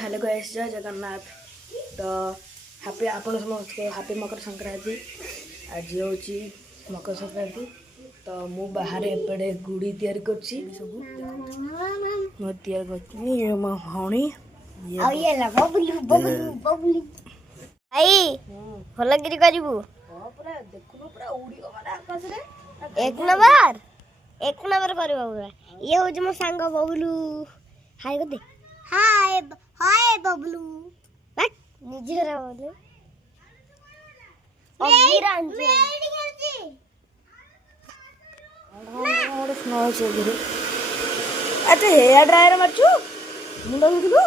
Hello guys, जय जगन्नाथ। तो happy आपण समस्त हापी मकर संक्रांति। आज हूँ मकर संक्रांति। तो मु बाहर एपटे गुड़ी तैयारी करछि सब मो तैयार करछि। ये मो भौणी ये ला बबलू बबलू बबलू आई भलगिरी करिवु पूरा देखुनो पूरा उड़ियो माने आकाश रे एक नंबर करबो पूरा। ये हो जे मो सांग बबलू हाय को दे हाय हाय बबलू बट निजेरा बोले अगिरान मेडी खेलची और स्नो से गिरे। अच्छा हेयर ड्रायर मारछु मुंडा धुइबो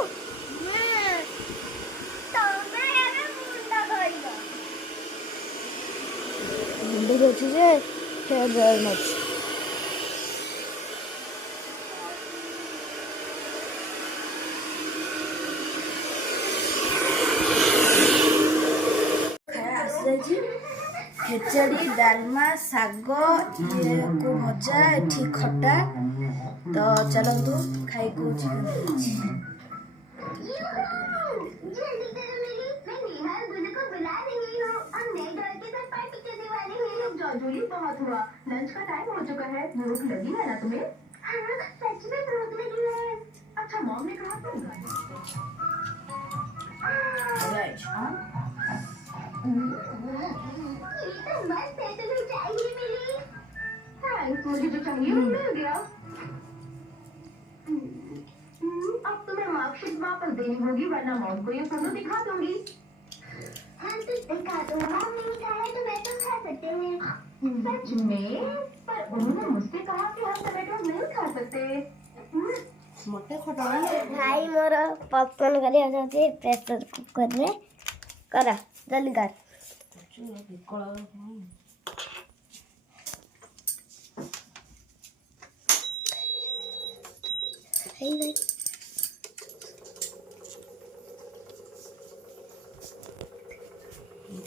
मुंडा धुइछि जे हेयर ड्रायर मारछु। खिचड़ी डालमा साग ये को भजा एठी खटा। तो चलतु खाई को बहुत हुआ लंच का टाइम हो चुका है। भूख लगी है ना तुम्हें? हाँ, सच में भूख लगी है। अच्छा मॉम ने कहा तो मस्त है, तुम्हें चाहिए मिली। थैंक्स, मुझे जो चाहिए वो मिल गया। अब तुम्हें मार्कशीट वापस देनी होगी वरना मॉम को ये फोटो दिखा दूंगी। हाँ तो दिखा दो, मॉम नहीं खाया तो मैं तो खा सकते हैं। सच में? पर उन्होंने मुझसे कहा कि हम टमाटो नहीं खा सकते। मोटे खटा भाई मोर पॉपकॉर्न करी आ जाती प्रेशर कुकर में करा जल्दी कर।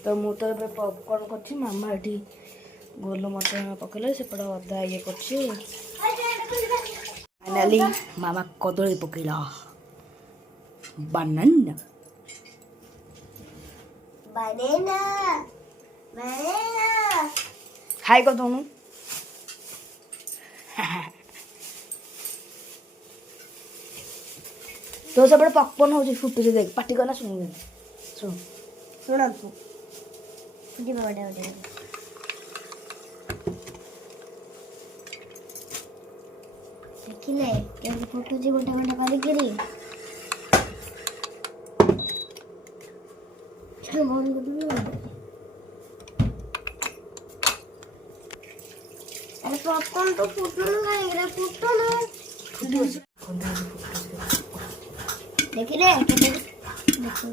तो मु तो पॉपकॉर्न करछि। मामा एठी गोल मटर पकेले सेपट अदा ये करछि। फाइनली मामा कदली पकेला बनाना बनाना बनाना हाय को दोनों तो सब पॉपकॉर्न हो फुटुचे देख पार्टी करना सुन सुन सुन तू जी बड़े बड़े देखिले केमती फुटुची गोटे गोटे करिकिरी बंद कर अरे पॉपकॉर्न तो फुटनो काहे फुटनो देखिले देखो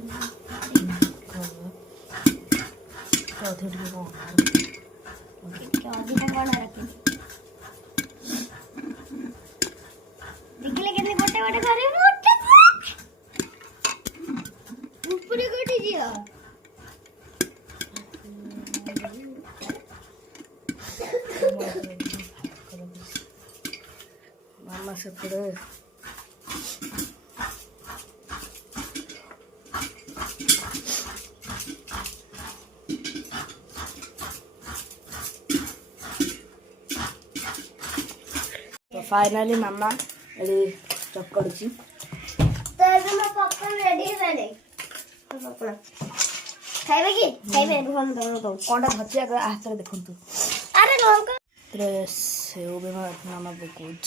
अधिक कौन रखे देखिले केमती गोटे गोटे करे ऊपर गोटे जिया मामा से पड़े तो फाइनली मामा ये चक्कर छी। तो अभी मैं पॉपकॉर्न रेडी है ले पॉपकॉर्न खाइबे हम दोनों तो कोंडा भचिया के हाथ रे देखंतु। अरे लंका रे सेव बे मामा बकुच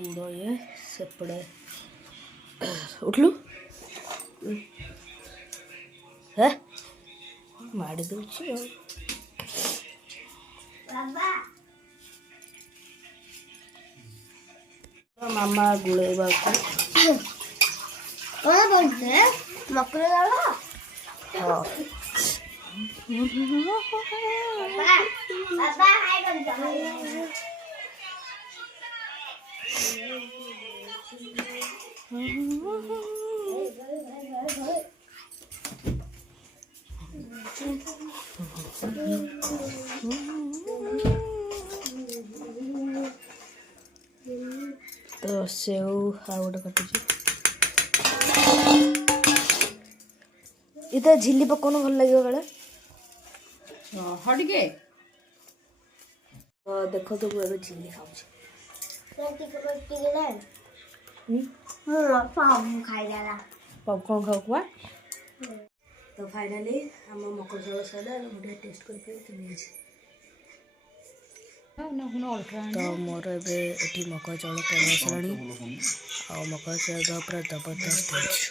गुड़ ये सेपड़े उठलू है माड़ी दूची बाबा मामा गुड़ेबा कौन बोलते मकर लाला हाँ बाबा हाय कर तो सेव ଆଉ ଗୋଟେ କାଟୁଛି ଏଟା ଝିଲି ପକଉନ ଭଲ ଲାଗିବ କାଳେ ହଁ ଟିକେ ତ ଦେଖନ୍ତୁ ମୁଁ ଏବେ ଝିଲି ଖାଉଛି ପପକର୍ନ ଖାଉ କୁଆ ତ ଫାଇନାଲି ଆମ ମକର ଚାଉଳ ସରିଲା ମୁଁ ଟିକେ ଟେଷ୍ଟ କରିପାରିବି କେମିତି ଅଛି ତ ମୋର ଏବେ ଏଠି ମକର ଚାଉଳ ପଳେଇ ଆସିଲାଣି ଆଉ ମକର ଚାଉଳ ପୁରା ଜବରଦସ୍ତ ହେଇଛି